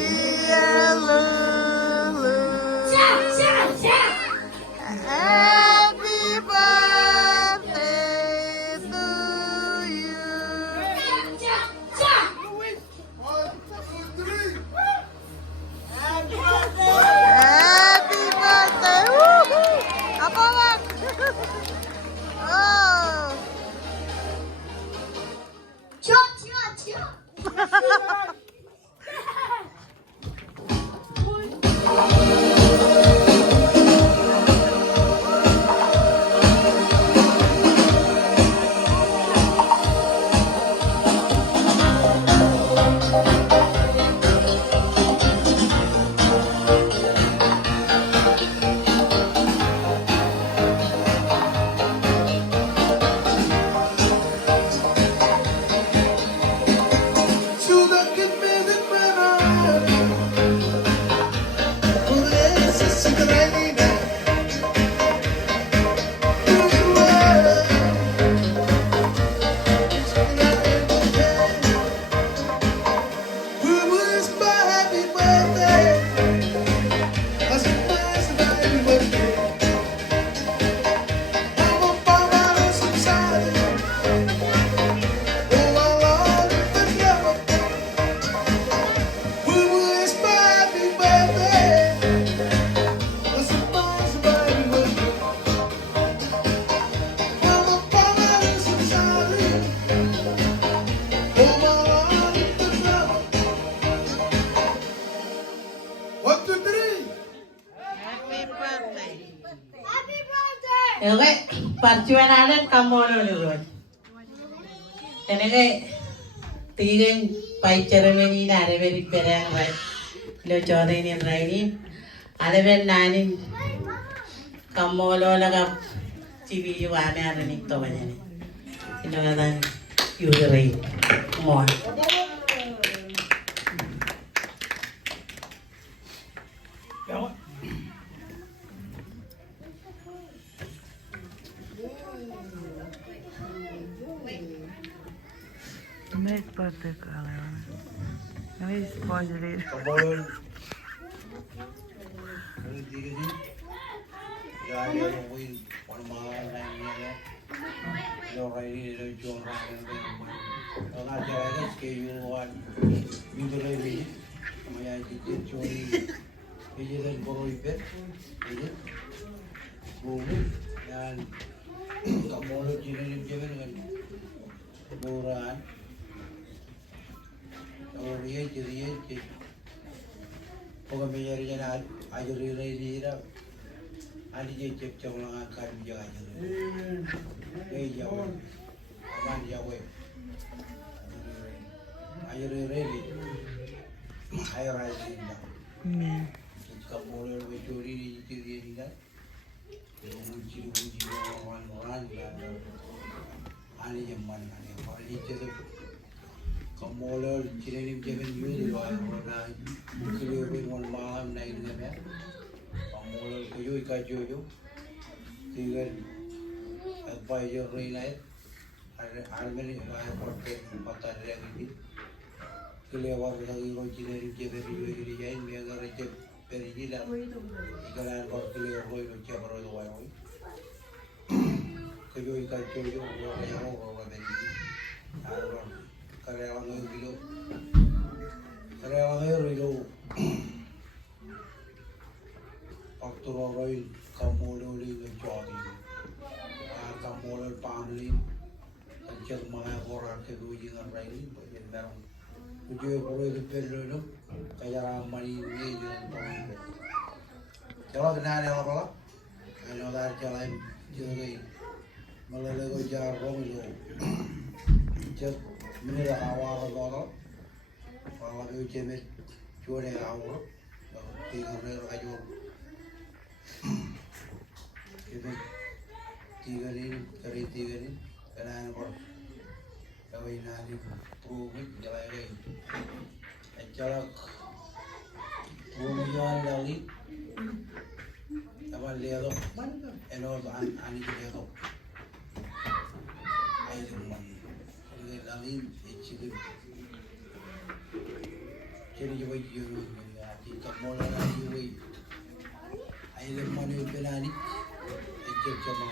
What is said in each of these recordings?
Dear Lulu, happy birthday to you. Happy birthday. Woohoo. Apa bang? Oh. Oke, parcuan adat kamu dulu. Ini kayak tiga pacar ini nari beri perang rai. Lo coba ini rai ini. Ada ben nani kamu lo laga TV juga ada nih tuh banyak nih. Ini ada user rai. Mau. Make birthday kalian. Ini spoiler. Kabolol. Ano tiga din? Gaya mo ko yung panamangan niya. Lo kayo lo yung ramen ko. Ang ajaran schedule one. Yung tuloy ni. Maya titin chori. Ini dan boroy pet. Ini. Bumi. Yan. Kabolol jinalim jaman kan. Buran. Oriye jiriye je. Oga meyari jana ajuri reira. Ani je cek cawlang akar jaga ajuri. Ei jawa. Aman jawa. Ajuri reiri. Ayo raisa. Amen. Kamu le curi jiriye ni dah. Uji orang ani jaman ani pali cek. Kamu ciri jaman you orang keliru dengan malam naik dengan ya. Kamu kayu kayu tiga apa aja naik. Ada ni ada portret patah lagi. Keliru lagi ciri jaman you ini jadi mereka recep pergi lah. Ikan kau keliru itu siapa orang tua kayu kayu orang yang orang pergi. Karyawan itu waktu orang kamu loli menjadi kamu loli pamli anjir mana orang kedua jangan lain bagian merong tujuh puluh itu perlu kayak ramai ini jangan pamli kalau kenal yang apa kalau ada jalan jadi melalui jarum itu cek menira awal kalau kalau itu jenis jual awal tiga hari kayu itu tiga ini kenaan kor kawin nanti promit jalan lagi Jalak Bumiyan Lali Taman Lero Enol Ani Lero Aizuman Lali Ichilip Jadi coba juru di kamola lagi Aizuman itu penani Icip coba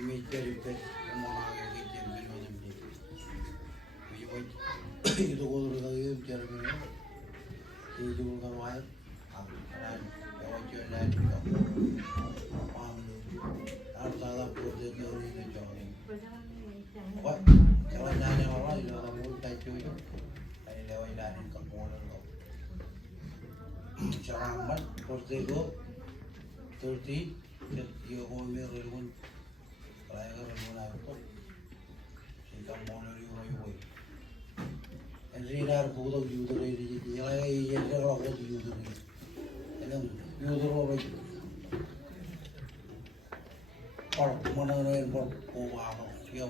Ini jadi pet Kamola yang icip penani itu kalau lagi bicara begini, itu kalau ayat, dan kalau jalan kamu paham tu, harus ada proses teori ni jalan. Wah, kalau jalan orang itu orang mula tak cuci, ada lewat jalan kamu orang tu. Cara amat proses tu, terti, dia orang merelun, kalau merelun apa, si kamu orang itu. Enrinar pudo yudo re ya ya ro pudo yudo re enam yudo ro re por mana re por ko ba no siam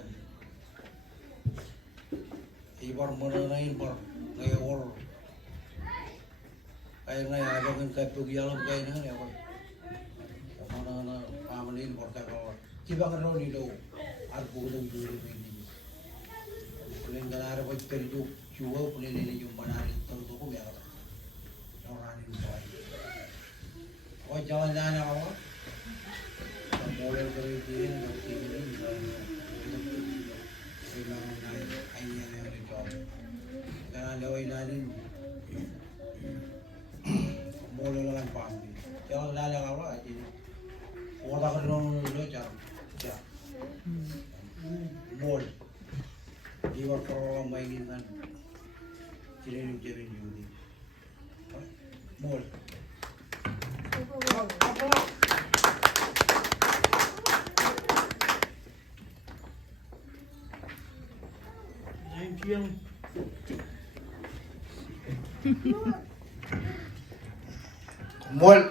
ibar mana re por re or ay na ya kan ka pu ya lam kai na ya ko mana na family por ka ko cibang ro ni do ar pudo yudo re ni lengalara ko perju Cuma boleh ni jumpa nari terus aku biar orang ini soal. Oh jalan-jalan apa? Boleh berdiri dan berdiri misalnya memang ayah yang dijual. Karena lewat nari boleh lawan pasti. Jalan-jalan apa aja? Orang kedua dulu jar. Boleh. Di waktu orang mainin kan. Jalan judi. Mall. Mall.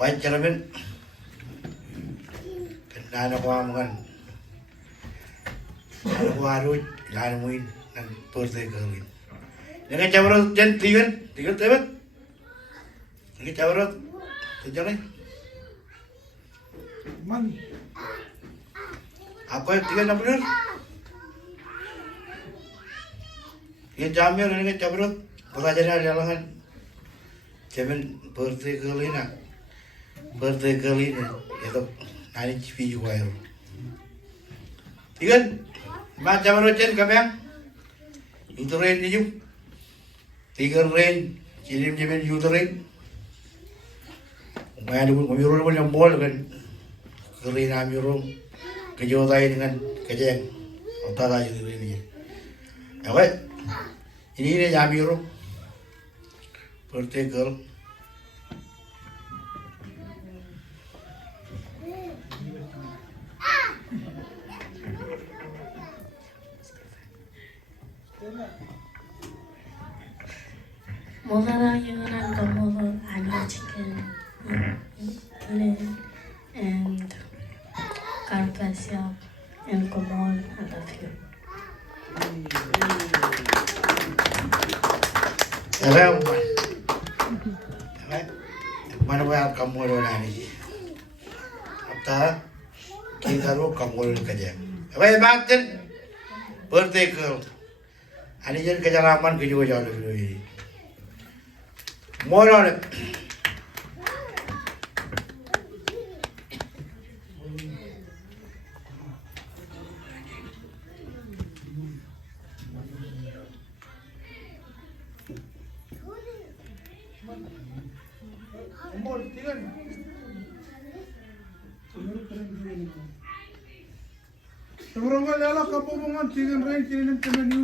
Pancaramin. Kena ko amangan. Ako arut, lan muin nang birthday gawin. Dengan cabarot jen tiga tebat. Ini cabarot sejalan. Man. Apa tiga enam benar? Ini jamir ini cabarot. Pelajaran adalah kan. Jamin birthday kali nak. Birthday kali ni itu nari cipi juga ya. Tiga. Macam cabarot jen kapan? Itu rain ni jum. Tiga rain, cilim jamin yuda rain. Maya dulu kami orang yang bol kan, kering kami orang kejotai dengan kejeng, otak aja tu ini. Apa? Ini ni kami orang vertical. Mola yung kamola onion chicken and carpaccio and komol and a few. Mana boleh kamu orang ni? Apa? Kita ro kamu orang kerja. Apa macam? Vertical. Ani jen kejalaman kejual jauh lebih. More on it. Orang kalau kampung orang cilen rain cilen temen ni